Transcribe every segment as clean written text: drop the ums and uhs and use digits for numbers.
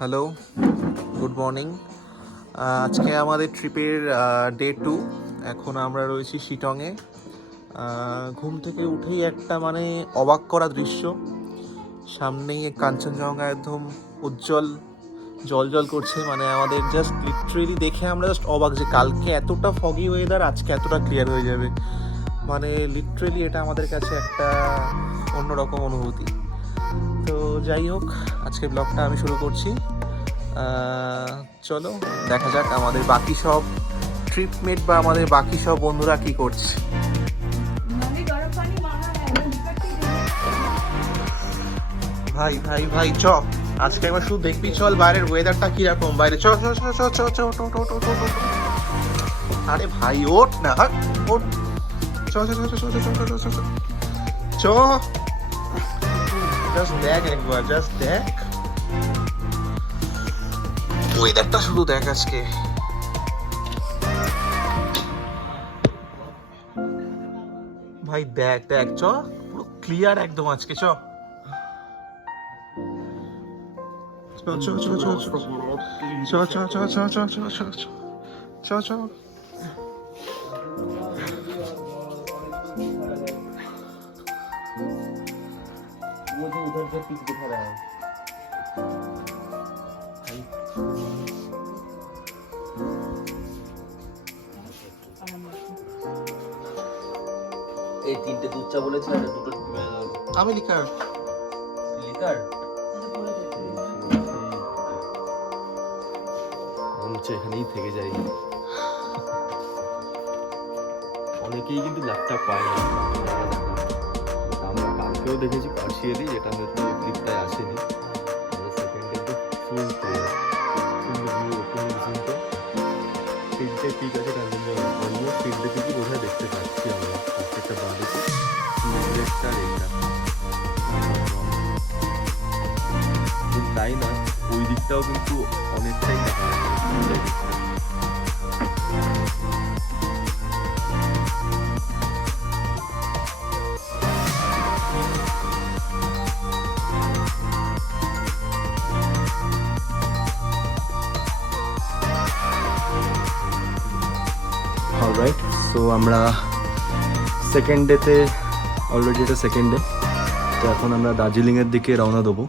Hello, good morning. আজকে আমাদের ট্রিপের ডে 2। এখন আমরা রয়েছি শিটংয়ে। ঘুম থেকে উঠেই একটা অবাক করা দৃশ্য। সামনেই কাঞ্চনজঙ্ঘা একদম উজ্জ্বল জল জল করছে। আমাদের জাস্ট লিটারেলি দেখে আমরা জাস্ট অবাক যে কালকে এতটা ফগি ওয়েদার, আজকে এতটা ক্লিয়ার হয়ে যাবে। লিটারেলি এটা আমাদের কাছে একটা অন্যরকম অনুভূতি। তো যাই হোক, আজকে ব্লগটা আমি শুরু করছি। চলো দেখা যাক আমাদের বাকি সব ট্রিপমেট বা আমাদের বাকি সব বন্ধুরা কি করছে। ভাই ভাই ভাই চ, আজকে একবার শুধু দেখবি, চল বাইরের ওয়েদারটা কিরকম, বাইরে চ চ চ চ চ চ ওঠ ওঠ ওঠ ওঠ ওঠ। আরে ভাই ওঠ না, হাট ওঠ, চ চ চ চ চ চ চ চ চ চ। জাস্ট দেখ একবার, জাস্ট দেখ ওয়েদারটা, শুধু দেখ আজকে। ভাই দেখ দেখ, চ পুরো ক্লিয়ার একদম আজকে। চ চ চ চ চ চ চ চ চ চ চ চ চ চ। वो जो उधर से पिक दिखा रहा है এই তিনটে দুধ চা বলেছে আর দুটো আমি লিকার লিকার মনে এখানেই থেকে যাই। অনেকেই কিন্তু ল্যাপটপ পায় না, আমরা কালকেও দেখেছি পার্সিয়ালি, যেটা হয়তো ক্লিপটায় আসেনি। সেকেন্ডে তো ফুল ক্লিয়ার, ফুল ভিউ, ওপেন ভিউটা তিনটে পিক আছে কাঞ্চনজঙ্ঘা। অলমোস্ট তিনটে পিকই বোধহয় দেখতে পাচ্ছি আমরা, প্রত্যেকটা বাঁদিকে রেডটা রেডটা। তাই না, ওই দিকটাও কিন্তু অনেকটাই দেখা যাচ্ছে। অলরাইট, সো আমরা সেকেন্ড ডেতে অলরেডি, এটা সেকেন্ড ডে। তো এখন আমরা দার্জিলিংয়ের দিকে রওনা দেবো।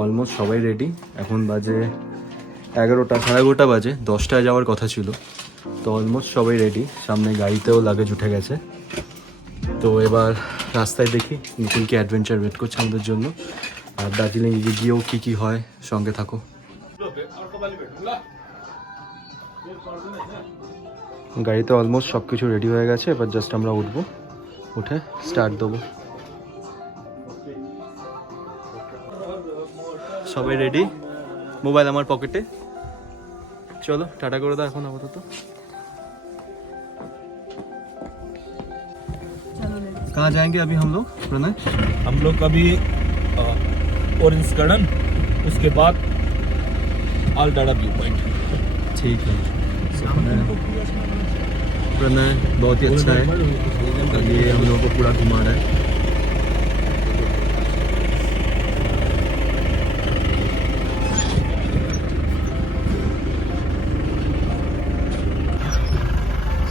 অলমোস্ট সবাই রেডি। এখন বাজে 11টা, 11:30 বাজে। 10টায় যাওয়ার কথা ছিল, তো অলমোস্ট সবাই রেডি। সামনে গাড়িতেও লাগেজ উঠে গেছে। তো এবার রাস্তায় দেখি নতুন কি অ্যাডভেঞ্চার ওয়েট করছে আমাদের জন্য। আর দার্জিলিংয়ে গিয়েও কী কী হয়, সঙ্গে থাকো। গাড়িতে অলমোস্ট সব কিছু রেডি হয়ে গেছে, এবার জাস্ট আমরা উঠবো, উঠে স্টার্ট দেবো। সবাই রেডি, মোবাইল আমার পকেটে। চলো টাটা করে দাও এখন আপাতত। कहाँ जाएंगे अभी हम लोग प्रणय? हम लोग अभी ऑरेंज गार्डन, उसके बाद आलडाड़ा व्यू पॉइंट। ठीक है। प्रणय बहुत ही अच्छा है, ये हम लोगों को पूरा घुमा रहा है।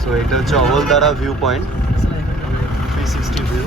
সো এটা হচ্ছে অবলদারা ভিউ পয়েন্ট, 360 ভিউ।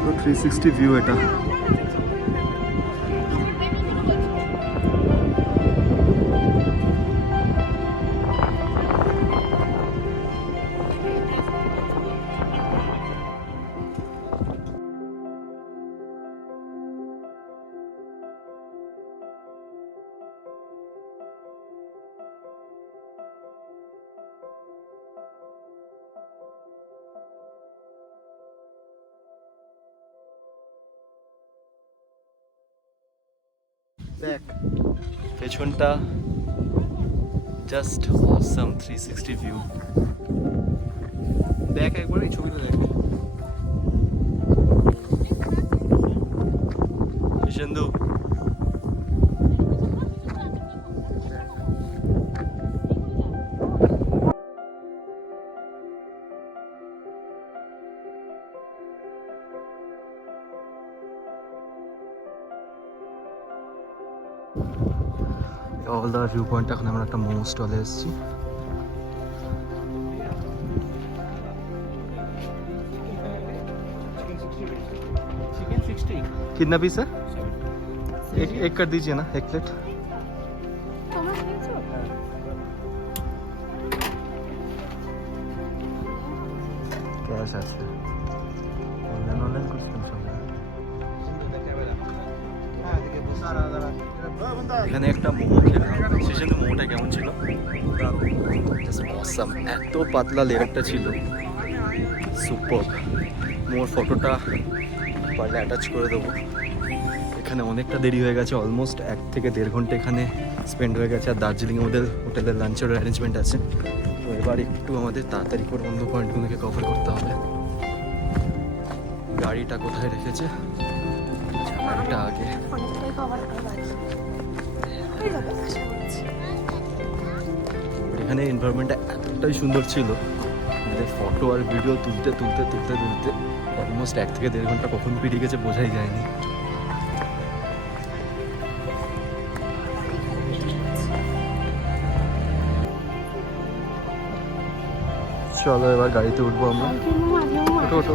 পুরো 360 ভিউ এটা। দেখ পেছনটা জাস্ট অসাম 360 ভিউ। দেখ একবার এই ছবিটা দেখ। সিন্ধু অলদার ভিউ পয়েন্ট। এখন আমরা একটা মোমো স্টলে এসেছি। चिकन 60 कितना पीस है? एक कर दीजिए ना, एक प्लेट। कैश আছে অনলাইন कुछ এখানে একটা মোমো খেলাম। সেখানে মোমোটা কেমন ছিল? Just awesome. এত পাতলা লেয়ারটা ছিল, সুপার। মোর ফটোটা পারলে অ্যাটাচ করে দেবো। এখানে অনেকটা দেরি হয়ে গেছে, অলমোস্ট 1 থেকে 1.5 ঘন্টা এখানে স্পেন্ড হয়ে গেছে। আর দার্জিলিংয়ে আমাদের হোটেলের লাঞ্চের অ্যারেঞ্জমেন্ট আছে। তো এবার একটু আমাদের তাড়াতাড়ি করে অন্য পয়েন্টগুলোকে কভার করতে হবে। গাড়িটা কোথায় রেখেছে? গাড়িটা আগে। এখানে এনভায়রনমেন্টটা এতটাই সুন্দর ছিল, আমাদের ফটো আর ভিডিও তুলতে অলমোস্ট 1 থেকে 1.5 ঘন্টা কখন পেরিয়ে গেছে বোঝাই যায়নি। চলো এবার গাড়িতে উঠবো আমরা। ওঠো।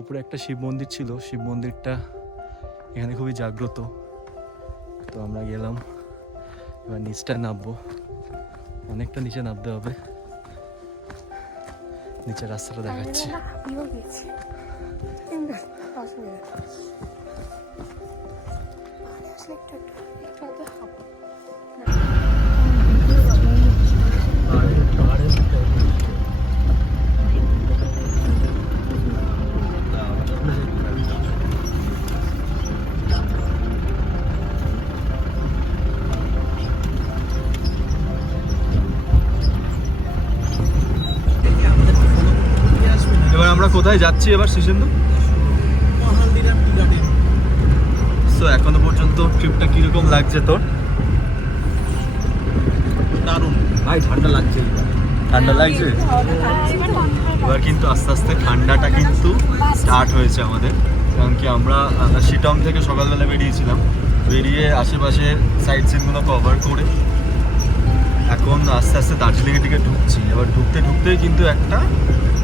উপরে একটা শিব মন্দির ছিল, শিব মন্দিরটা এখানে খুবই জাগ্রত। তো আমরা গেলাম, এবার নিচটা নামবো। অনেকটা নিচে নামতে হবে, নিচের রাস্তাটা দেখাচ্ছি। এবার আমরা কোথায় যাচ্ছি এবার শিশেন্দু? সো এখনো পর্যন্ত ট্রিপটা কিরকম লাগছে তোর? দারুণ ভাই, ঠান্ডা লাগছে। ঠান্ডা লাগছে? এবার কিন্তু আস্তে আস্তে ঠান্ডাটা কিন্তু স্টার্ট হয়েছে আমাদের। কারণ কি আমরা শিটং থেকে সকালবেলা বেরিয়েছিলাম, বেরিয়ে আশেপাশে সাইড সিনগুলো কভার করে এখন আস্তে আস্তে দার্জিলিংয়ের দিকে ঢুকছি। এবার ঢুকতেই কিন্তু একটা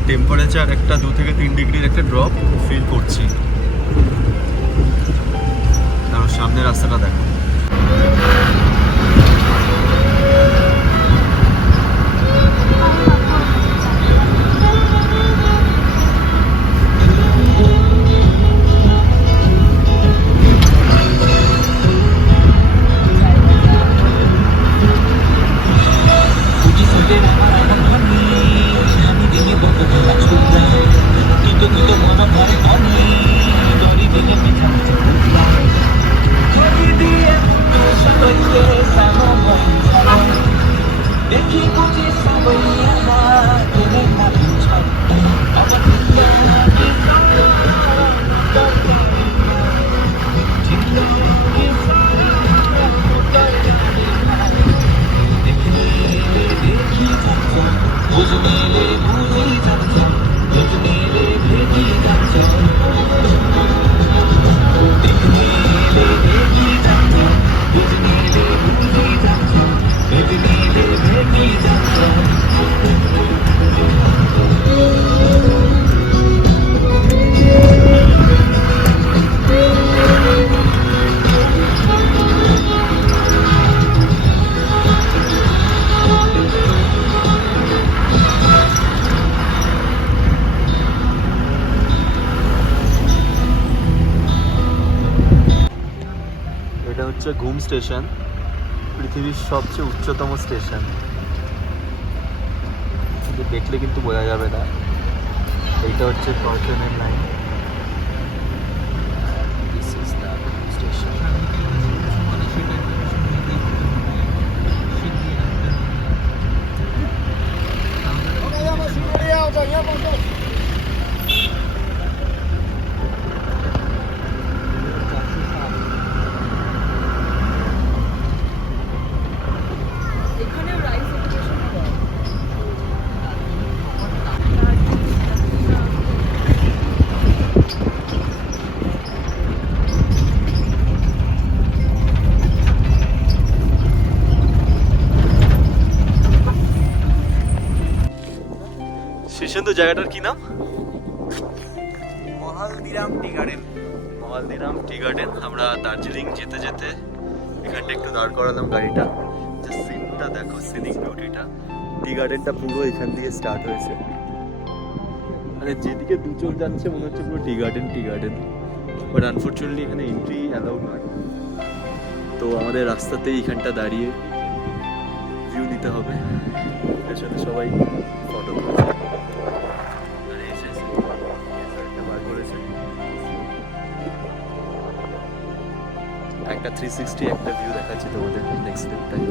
টেম্পারেচার একটা 2 থেকে 3 ডিগ্রির একটা ড্রপ ফিল করছি। কারণ সামনের রাস্তাটা দেখো। হচ্ছে ঘুম স্টেশন, পৃথিবীর সবচেয়ে উচ্চতম স্টেশন। কিন্তু দেখলে কিন্তু বোঝা যাবে না। এইটা হচ্ছে toy line. This is the station. এখানে রাইস এডুকেশন শীর্ষেন্দু জায়গাটার কি নাম? Mahaldiram tea garden. Mahaldiram tea garden. আমরা দার্জিলিং যেতে যেতে এখানটা একটু দাঁড় করালাম গাড়িটা। যে সিনটা দেখো, সিনিক বিউটিটা। টি গার্ডেনটা পুরো এখান দিয়ে স্টার্ট হয়েছে, মানে যেদিকে দু চোখ যাচ্ছে মনে হচ্ছে পুরো টি গার্ডেন। বাট আনফর্চুনেটলি এখানে এন্ট্রি অ্যালাউড নয়। তো আমাদের রাস্তাতেই এখানটা দাঁড়িয়ে ভিউ নিতে হবে। পেছনে সবাই ফটো তুলছে। আর এসেছে একটা বার করেছে, একটা 360 একটা ভিউ দেখাচ্ছি তোমাদের নেক্সট স্টেপটাই।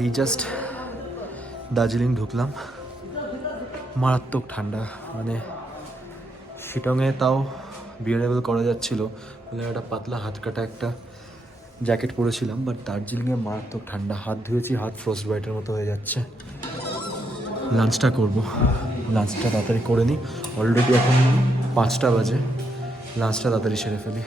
এই জাস্ট দার্জিলিং ঢুকলাম, মারাত্মক ঠান্ডা। মানে শিটংয়ে তাও বিয়ারেবল করা যাচ্ছিল, মানে একটা পাতলা হাত কাটা একটা জ্যাকেট পরেছিলাম, বাট দার্জিলিংয়ে মারাত্মক ঠান্ডা। হাত ধুয়েছি, হাত ফ্রস্ট বাইটের মতো হয়ে যাচ্ছে। লাঞ্চটা করব, লাঞ্চটা তাড়াতাড়ি করে নিই। অলরেডি এখন 5টা বাজে, লাঞ্চটা তাড়াতাড়ি সেরে ফেলি।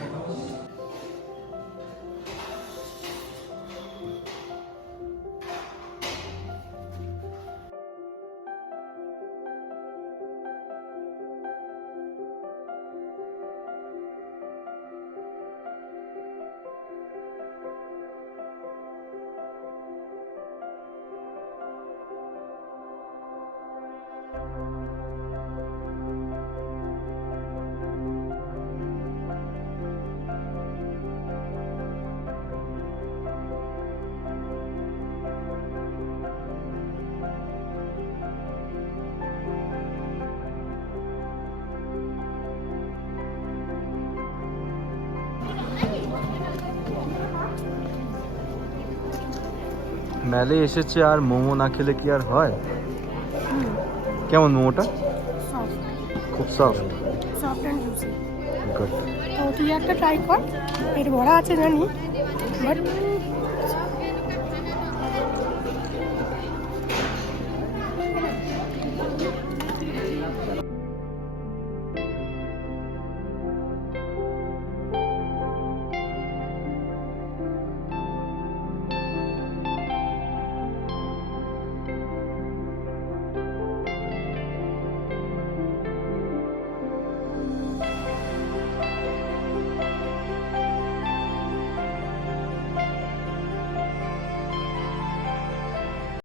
মেলে এসেছে আর মোমো না খেলে কি আর হয়? কেমন মোমোটা? খুব সফট অ্যান্ড জুসি। গুড। তো তুই একটা ট্রাই কর। পেট ভরা আছে জানি, বাট